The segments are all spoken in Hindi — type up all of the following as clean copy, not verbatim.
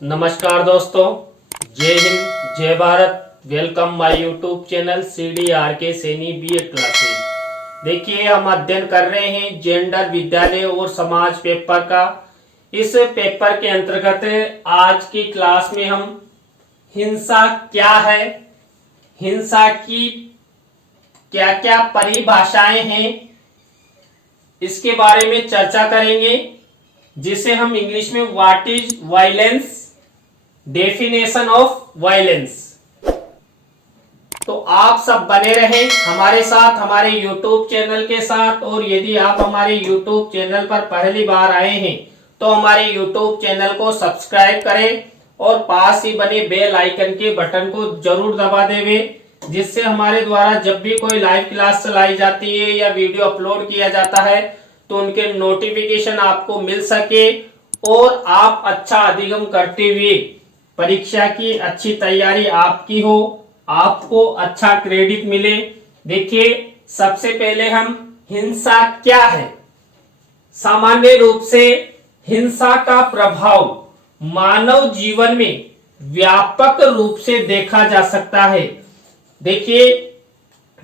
नमस्कार दोस्तों, जय हिंद, जय Bharat. Welcome my YouTube channel CDRK Saini BA classes. देखिए, हम अध्ययन कर रहे हैं जेंडर, विद्यालय और समाज पेपर का। इस पेपर के अंतर्गत आज की क्लास में हम हिंसा क्या है, हिंसा की क्या क्या परिभाषाएं हैं, इसके बारे में चर्चा करेंगे, जिसे हम इंग्लिश में what is violence, definition of violence. तो आप सब बने रहें हमारे साथ, हमारे YouTube चैनल के साथ। और यदि आप हमारे YouTube चैनल पर पहली बार आए हैं तो हमारे YouTube चैनल को सब्सक्राइब करें और पास ही बने बेल आइकन के बटन को जरूर दबा देवें, जिससे हमारे द्वारा जब भी कोई लाइव क्लास चलाई जाती है या वीडियो अपलोड किया जाता है तो उनके नोटिफिकेशन आपको मिल सके और आप अच्छा अधिगम करते हुए परीक्षा की अच्छी तैयारी आपकी हो, आपको अच्छा क्रेडिट मिले। देखिए, सबसे पहले हम हिंसा क्या है। सामान्य रूप से हिंसा का प्रभाव मानव जीवन में व्यापक रूप से देखा जा सकता है। देखिए,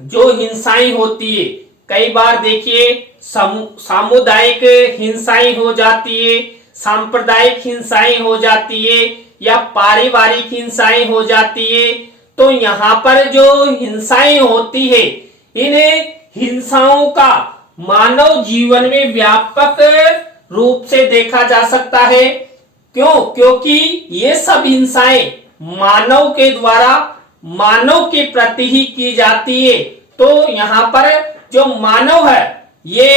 जो हिंसाएं होती है, कई बार देखिए सामुदायिक हिंसाएं हो जाती है, सांप्रदायिक हिंसाएं हो जाती है या पारिवारिक हिंसाएं हो जाती है। तो यहाँ पर जो हिंसाएं होती है, इन हिंसाओं का मानव जीवन में व्यापक रूप से देखा जा सकता है। क्यों? क्योंकि ये सब हिंसाएं मानव के द्वारा मानव के प्रति ही की जाती है। तो यहाँ पर जो मानव है ये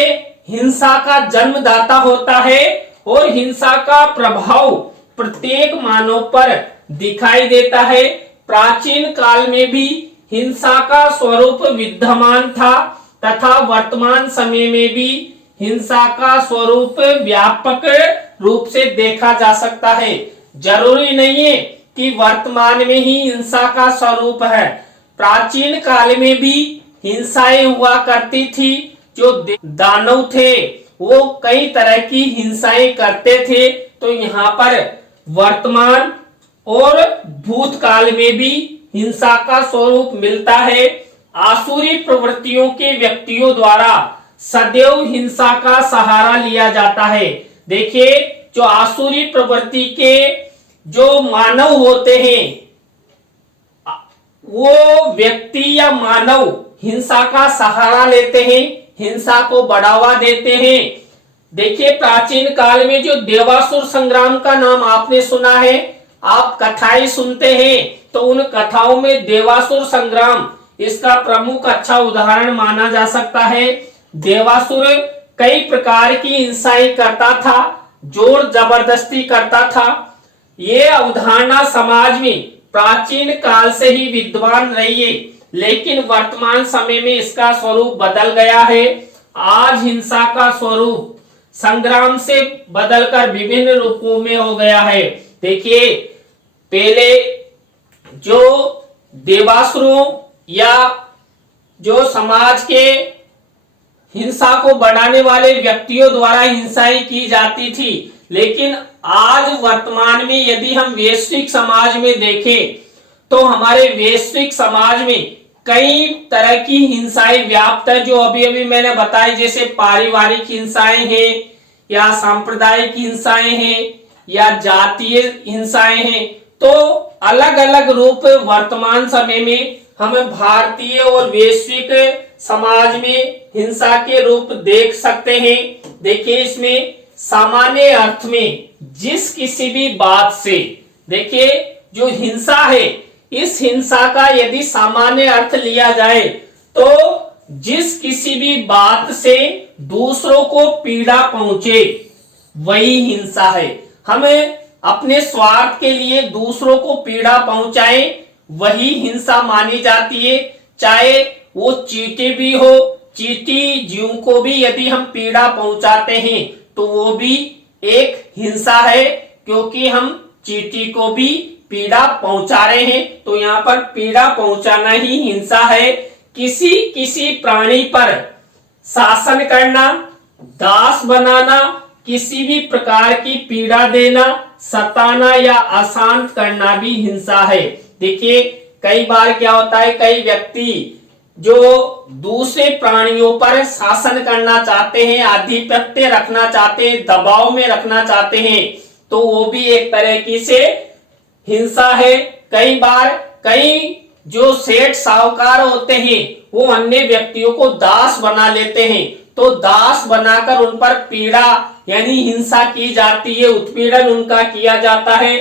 हिंसा का जन्मदाता होता है और हिंसा का प्रभाव प्रत्येक मानव पर दिखाई देता है। प्राचीन काल में भी हिंसा का स्वरूप विद्यमान था तथा वर्तमान समय में भी हिंसा का स्वरूप व्यापक रूप से देखा जा सकता है। जरूरी नहीं है कि वर्तमान में ही हिंसा का स्वरूप है। प्राचीन काल में भी हिंसाएं हुआ करती थी। जो दानव थे वो कई तरह की हिंसाएं करते थे। तो यहाँ पर वर्तमान और भूतकाल में भी हिंसा का स्वरूप मिलता है। आसुरी प्रवृत्तियों के व्यक्तियों द्वारा सदैव हिंसा का सहारा लिया जाता है। देखिए, जो आसुरी प्रवृत्ति के जो मानव होते हैं, वो व्यक्ति या मानव हिंसा का सहारा लेते हैं, हिंसा को बढ़ावा देते हैं। देखिए, प्राचीन काल में जो देवासुर संग्राम का नाम आपने सुना है, आप कथाएं सुनते हैं, तो उन कथाओं में देवासुर संग्राम इसका प्रमुख अच्छा उदाहरण माना जा सकता है। देवासुर कई प्रकार की हिंसाएं करता था, जोर जबरदस्ती करता था। ये अवधारणा समाज में प्राचीन काल से ही विद्यमान रही है, लेकिन वर्तमान समय में इसका स्वरूप बदल गया है। आज हिंसा का स्वरूप संग्राम से बदलकर विभिन्न रूपों में हो गया है। देखिए, पहले जो देवासुरों या जो समाज के हिंसा को बढ़ाने वाले व्यक्तियों द्वारा हिंसाएं की जाती थी, लेकिन आज वर्तमान में यदि हम वैश्विक समाज में देखें तो हमारे वैश्विक समाज में कई तरह की हिंसाएं व्याप्त है। जो अभी अभी मैंने बताई, जैसे पारिवारिक हिंसाएं हैं या सांप्रदायिक हिंसाएं हैं या जातीय हिंसाएं हैं। तो अलग अलग रूप वर्तमान समय में हम भारतीय और वैश्विक समाज में हिंसा के रूप देख सकते हैं। देखिए, इसमें सामान्य अर्थ में जिस किसी भी बात से, देखिए जो हिंसा है, इस हिंसा का यदि सामान्य अर्थ लिया जाए तो जिस किसी भी बात से दूसरों को पीड़ा पहुंचे वही हिंसा है। हमें अपने स्वार्थ के लिए दूसरों को पीड़ा पहुंचाए वही हिंसा मानी जाती है। चाहे वो चींटी भी हो, चींटी जीव को भी यदि हम पीड़ा पहुंचाते हैं तो वो भी एक हिंसा है, क्योंकि हम चींटी को भी पीड़ा पहुंचा रहे हैं। तो यहाँ पर पीड़ा पहुंचाना ही हिंसा है। किसी प्राणी पर शासन करना, दास बनाना, किसी भी प्रकार की पीड़ा देना, सताना या अशांत करना भी हिंसा है। देखिए कई बार क्या होता है, कई व्यक्ति जो दूसरे प्राणियों पर शासन करना चाहते हैं, आधिपत्य रखना चाहते हैं, दबाव में रखना चाहते हैं, तो वो भी एक तरह की से हिंसा है। कई बार कई जो सेठ साहूकार होते हैं वो अन्य व्यक्तियों को दास बना लेते हैं, तो दास बनाकर उन पर पीड़ा यानी हिंसा की जाती है, उत्पीड़न उनका किया जाता है।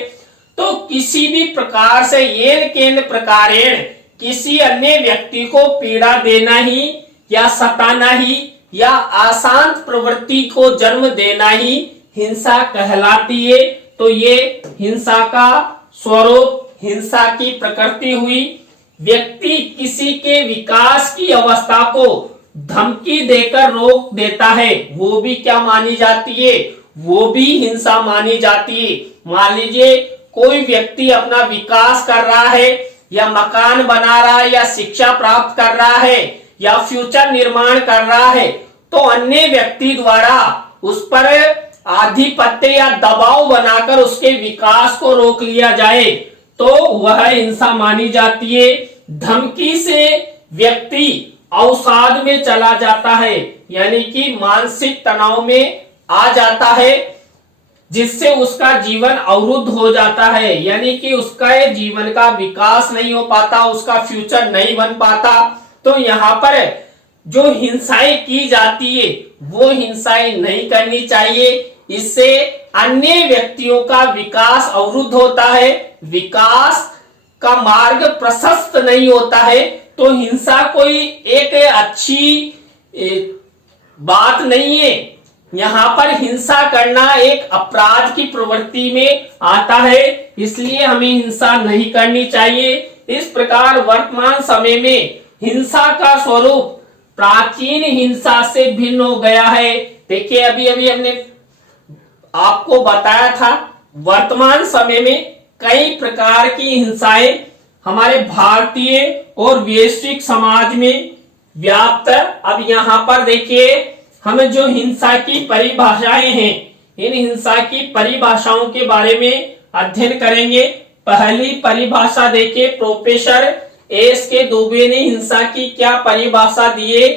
तो किसी भी प्रकार से येन केन प्रकारेण किसी अन्य व्यक्ति को पीड़ा देना ही या सताना ही या अशांत प्रवृत्ति को जन्म देना ही हिंसा कहलाती है। तो ये हिंसा का स्वरूप, हिंसा की प्रकृति हुई। व्यक्ति किसी के विकास की अवस्था को धमकी देकर रोक देता है, वो भी क्या मानी जाती है, वो भी हिंसा मानी जाती है। मान लीजिए कोई व्यक्ति अपना विकास कर रहा है या मकान बना रहा है या शिक्षा प्राप्त कर रहा है या फ्यूचर निर्माण कर रहा है, तो अन्य व्यक्ति द्वारा उस पर आधिपत्य या दबाव बनाकर उसके विकास को रोक लिया जाए तो वह हिंसा मानी जाती है। धमकी से व्यक्ति अवसाद में चला जाता है, यानी कि मानसिक तनाव में आ जाता है, जिससे उसका जीवन अवरुद्ध हो जाता है, यानी कि उसका जीवन का विकास नहीं हो पाता, उसका फ्यूचर नहीं बन पाता। तो यहाँ पर जो हिंसाएं की जाती है वो हिंसाएं नहीं करनी चाहिए। इससे अन्य व्यक्तियों का विकास अवरुद्ध होता है, विकास का मार्ग प्रशस्त नहीं होता है। तो हिंसा कोई एक अच्छी बात नहीं है। यहाँ पर हिंसा करना एक अपराध की प्रवृत्ति में आता है, इसलिए हमें हिंसा नहीं करनी चाहिए। इस प्रकार वर्तमान समय में हिंसा का स्वरूप प्राचीन हिंसा से भिन्न हो गया है। देखिए अभी अभी हमने आपको बताया था, वर्तमान समय में कई प्रकार की हिंसाएं हमारे भारतीय और वैश्विक समाज में व्याप्त। अब यहाँ पर देखिए हमें जो हिंसा की परिभाषाएं हैं, इन हिंसा की परिभाषाओं के बारे में अध्ययन करेंगे। पहली परिभाषा देखिए, प्रोफेसर एस के दुबे ने हिंसा की क्या परिभाषा दी है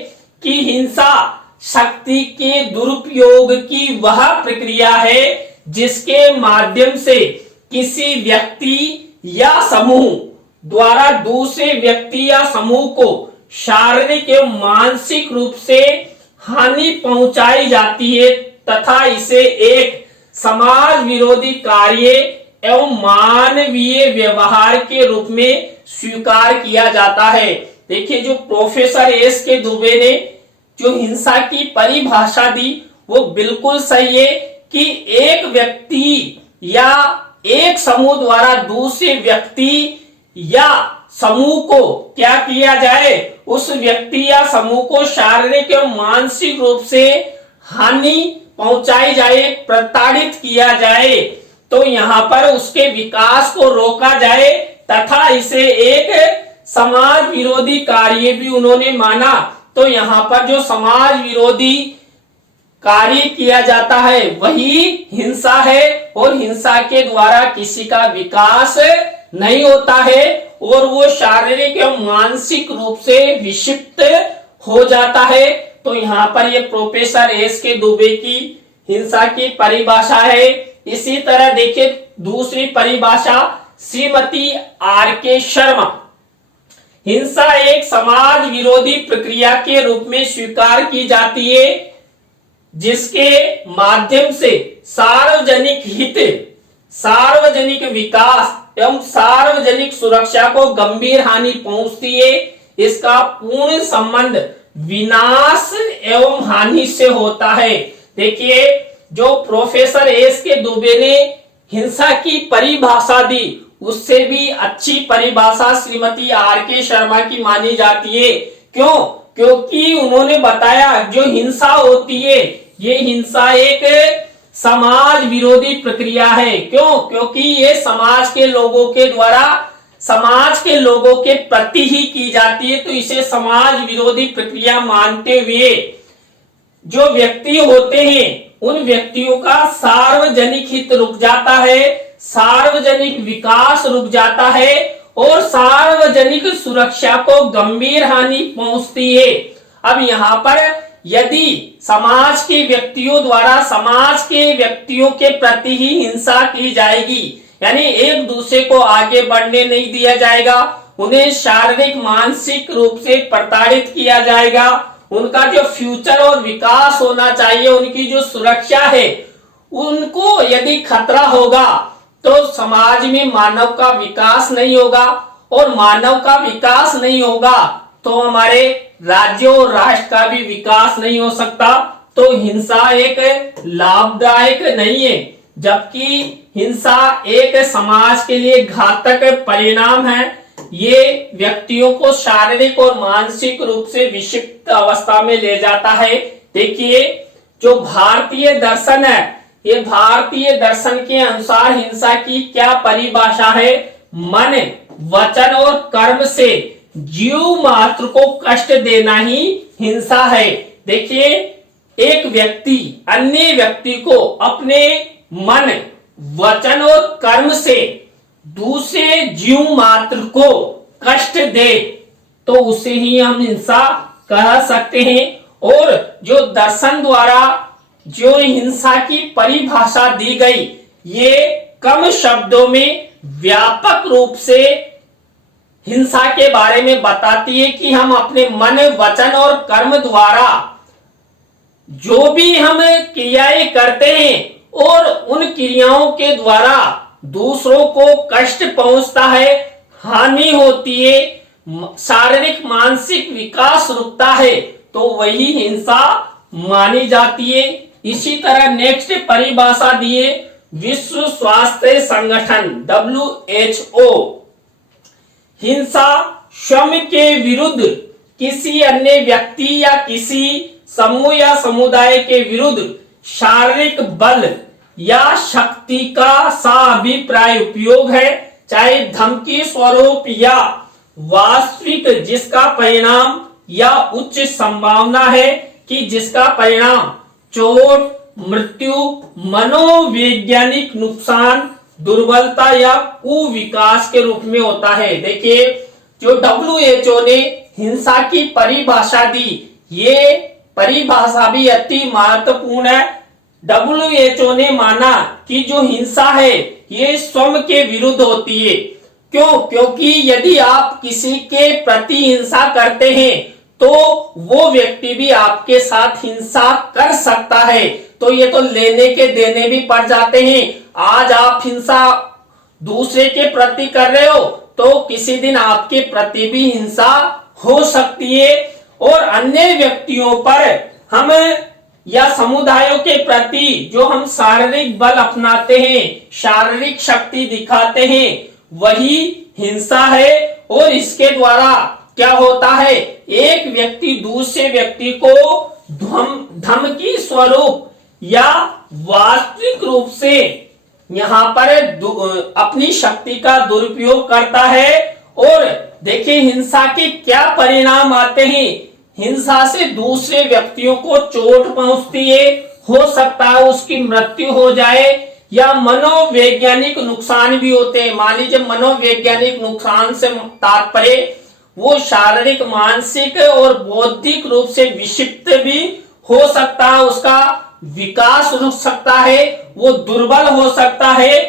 कि हिंसा शक्ति के दुरुपयोग की वह प्रक्रिया है जिसके माध्यम से किसी व्यक्ति या समूह द्वारा दूसरे व्यक्ति या समूह को शारीरिक एवं मानसिक रूप से हानि पहुंचाई जाती है तथा इसे एक समाज विरोधी कार्य एवं मानवीय व्यवहार के रूप में स्वीकार किया जाता है। देखिए जो प्रोफेसर एस के दुबे ने जो हिंसा की परिभाषा दी वो बिल्कुल सही है कि एक व्यक्ति या एक समूह द्वारा दूसरे व्यक्ति या समूह को क्या किया जाए, उस व्यक्ति या समूह को शारीरिक एवं मानसिक रूप से हानि पहुंचाई जाए, प्रताड़ित किया जाए, तो यहाँ पर उसके विकास को रोका जाए तथा इसे एक समाज विरोधी कार्य भी उन्होंने माना। तो यहाँ पर जो समाज विरोधी कार्य किया जाता है वही हिंसा है और हिंसा के द्वारा किसी का विकास नहीं होता है और वो शारीरिक एवं मानसिक रूप से विक्षिप्त हो जाता है। तो यहाँ पर ये प्रोफेसर एस के दुबे की हिंसा की परिभाषा है। इसी तरह देखिए दूसरी परिभाषा श्रीमती आर के शर्मा, हिंसा एक समाज विरोधी प्रक्रिया के रूप में स्वीकार की जाती है जिसके माध्यम से सार्वजनिक हित, सार्वजनिक विकास एवं सार्वजनिक सुरक्षा को गंभीर हानि पहुंचती है। इसका पूर्ण संबंध विनाश एवं हानि से होता है। देखिए जो प्रोफेसर एस के दुबे ने हिंसा की परिभाषा दी उससे भी अच्छी परिभाषा श्रीमती आर के शर्मा की मानी जाती है। क्यों? क्योंकि उन्होंने बताया जो हिंसा होती है ये हिंसा एक समाज विरोधी प्रक्रिया है। क्यों? क्योंकि ये समाज के लोगों के द्वारा समाज के लोगों के प्रति ही की जाती है, तो इसे समाज विरोधी प्रक्रिया मानते हुए जो व्यक्ति होते हैं उन व्यक्तियों का सार्वजनिक हित रुक जाता है, सार्वजनिक विकास रुक जाता है और सार्वजनिक सुरक्षा को गंभीर हानि पहुंचती है। अब यहाँ पर यदि समाज के व्यक्तियों द्वारा समाज के व्यक्तियों के प्रति ही हिंसा की जाएगी, यानी एक दूसरे को आगे बढ़ने नहीं दिया जाएगा, उन्हें शारीरिक मानसिक रूप से प्रताड़ित किया जाएगा, उनका जो फ्यूचर और विकास होना चाहिए, उनकी जो सुरक्षा है, उनको यदि खतरा होगा तो समाज में मानव का विकास नहीं होगा और मानव का विकास नहीं होगा तो हमारे राज्य और राष्ट्र का भी विकास नहीं हो सकता। तो हिंसा एक लाभदायक नहीं है, जबकि हिंसा एक समाज के लिए घातक परिणाम है। ये व्यक्तियों को शारीरिक और मानसिक रूप से विक्षिप्त अवस्था में ले जाता है। देखिए, जो भारतीय दर्शन है, ये भारतीय दर्शन के अनुसार हिंसा की क्या परिभाषा है? मन, वचन और कर्म से जीव मात्र को कष्ट देना ही हिंसा है। देखिए, एक व्यक्ति अन्य व्यक्ति को अपने मन, वचन और कर्म से दूसरे जीव मात्र को कष्ट दे तो उसे ही हम हिंसा कह सकते हैं। और जो दर्शन द्वारा जो हिंसा की परिभाषा दी गई, ये कम शब्दों में व्यापक रूप से हिंसा के बारे में बताती है कि हम अपने मन, वचन और कर्म द्वारा जो भी हम क्रियाएं करते हैं और उन क्रियाओं के द्वारा दूसरों को कष्ट पहुंचता है, हानि होती है, शारीरिक मानसिक विकास रुकता है, तो वही हिंसा मानी जाती है। इसी तरह नेक्स्ट परिभाषा दिए विश्व स्वास्थ्य संगठन WHO, हिंसा स्वयं के विरुद्ध किसी अन्य व्यक्ति या किसी समूह या समुदाय के विरुद्ध शारीरिक बल या शक्ति का साभिप्राय उपयोग है, चाहे धमकी स्वरूप या वास्तविक, जिसका परिणाम या उच्च संभावना है कि जिसका परिणाम चोट, मृत्यु, मनोवैज्ञानिक नुकसान, दुर्बलता या कुविकास के रूप में होता है। देखिए, जो WHO ने हिंसा की परिभाषा दी, ये परिभाषा भी अति महत्वपूर्ण है। WHO ने माना कि जो हिंसा है ये स्वयं के विरुद्ध होती है। क्यों? क्योंकि यदि आप किसी के प्रति हिंसा करते हैं तो वो व्यक्ति भी आपके साथ हिंसा कर सकता है। तो ये तो लेने के देने भी पड़ जाते हैं। आज आप हिंसा दूसरे के प्रति कर रहे हो तो किसी दिन आपके प्रति भी हिंसा हो सकती है। और अन्य व्यक्तियों पर हम या समुदायों के प्रति जो हम शारीरिक बल अपनाते हैं, शारीरिक शक्ति दिखाते हैं, वही हिंसा है। और इसके द्वारा क्या होता है, एक व्यक्ति दूसरे व्यक्ति को धमकी स्वरूप या वास्तविक रूप से यहाँ पर अपनी शक्ति का दुरुपयोग करता है। और देखिए, हिंसा के क्या परिणाम आते हैं। हिंसा से दूसरे व्यक्तियों को चोट पहुंचती है, हो सकता है उसकी मृत्यु हो जाए, या मनोवैज्ञानिक नुकसान भी होते हैं। मान लीजिए, मनोवैज्ञानिक नुकसान से तात्पर्य वो शारीरिक, मानसिक और बौद्धिक रूप से विक्षिप्त भी हो सकता है, उसका विकास रुक सकता है, वो दुर्बल हो सकता है।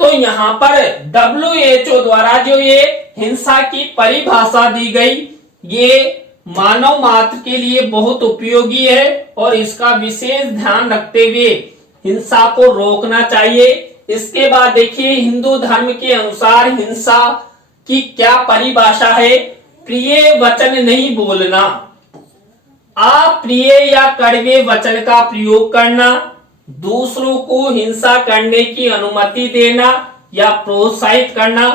तो यहाँ पर WHO द्वारा जो ये हिंसा की परिभाषा दी गई, ये मानव मात्र के लिए बहुत उपयोगी है और इसका विशेष ध्यान रखते हुए हिंसा को रोकना चाहिए। इसके बाद देखिए, हिंदू धर्म के अनुसार हिंसा की क्या परिभाषा है। प्रिय वचन नहीं बोलना, अप्रिय या कड़वे वचन का प्रयोग करना, दूसरों को हिंसा करने की अनुमति देना या प्रोत्साहित करना,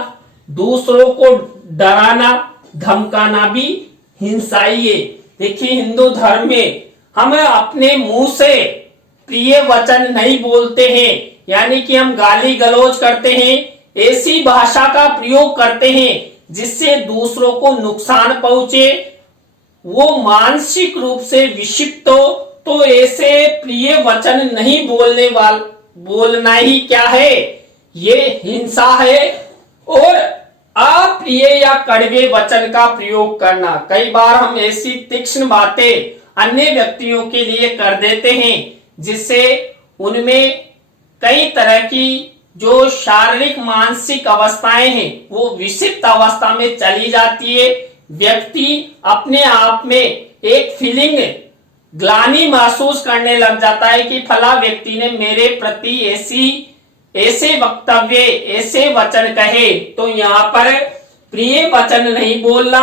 दूसरों को डराना, धमकाना भी हिंसा ही है। देखिए, हिंदू धर्म में हम अपने मुंह से प्रिय वचन नहीं बोलते हैं, यानी कि हम गाली गलौज करते हैं, ऐसी भाषा का प्रयोग करते हैं जिससे दूसरों को नुकसान पहुंचे, वो मानसिक रूप से विक्षिप्त हो, तो ऐसे प्रिय वचन नहीं बोलना ही क्या है, ये हिंसा है। और अप्रिय या कड़वे वचन का प्रयोग करना, कई बार हम ऐसी तीक्ष्ण बातें अन्य व्यक्तियों के लिए कर देते हैं जिससे उनमें कई तरह की जो शारीरिक मानसिक अवस्थाएं हैं वो विषिप्त अवस्था में चली जाती है। व्यक्ति अपने आप में एक फीलिंग ग्लानि महसूस करने लग जाता है कि फला व्यक्ति ने मेरे प्रति ऐसे वक्तव्य ऐसे वचन कहे। तो यहाँ पर प्रिय वचन नहीं बोलना,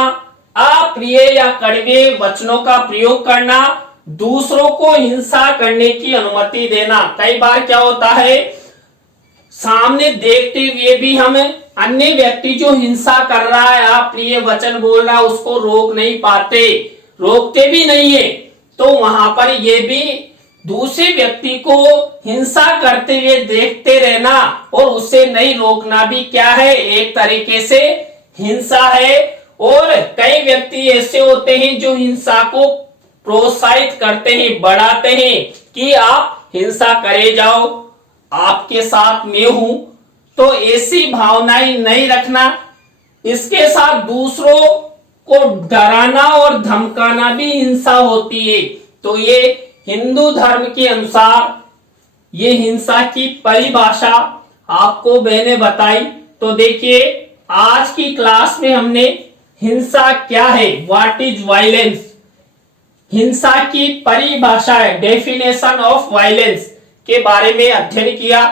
अप्रिय या कड़वे वचनों का प्रयोग करना, दूसरों को हिंसा करने की अनुमति देना। कई बार क्या होता है, सामने देखते हुए भी हम अन्य व्यक्ति जो हिंसा कर रहा है, अप्रिय वचन बोल रहा है, उसको रोक नहीं पाते, रोकते भी नहीं है। तो वहां पर ये भी दूसरे व्यक्ति को हिंसा करते हुए देखते रहना और उसे नहीं रोकना भी क्या है, एक तरीके से हिंसा है। और कई व्यक्ति ऐसे होते हैं जो हिंसा को प्रोत्साहित करते हैं, बढ़ाते हैं कि आप हिंसा करे जाओ, आपके साथ मैं हूं। तो ऐसी भावनाएं नहीं रखना। इसके साथ दूसरों को डराना और धमकाना भी हिंसा होती है। तो ये हिंदू धर्म के अनुसार ये हिंसा की परिभाषा आपको मैंने बताई। तो देखिए, आज की क्लास में हमने हिंसा क्या है, व्हाट इज वायलेंस, हिंसा की परिभाषा है, डेफिनेशन ऑफ वायलेंस के बारे में अध्ययन किया।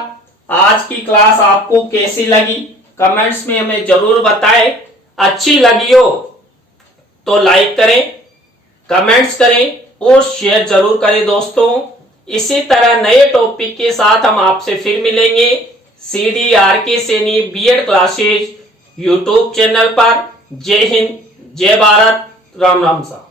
आज की क्लास आपको कैसी लगी कमेंट्स में हमें जरूर बताएं। अच्छी लगी हो तो लाइक करें, कमेंट्स करें और शेयर जरूर करें दोस्तों। इसी तरह नए टॉपिक के साथ हम आपसे फिर मिलेंगे CDRK Saini BEd classes YouTube channel पर। जय हिंद, जय भारत, राम राम सा।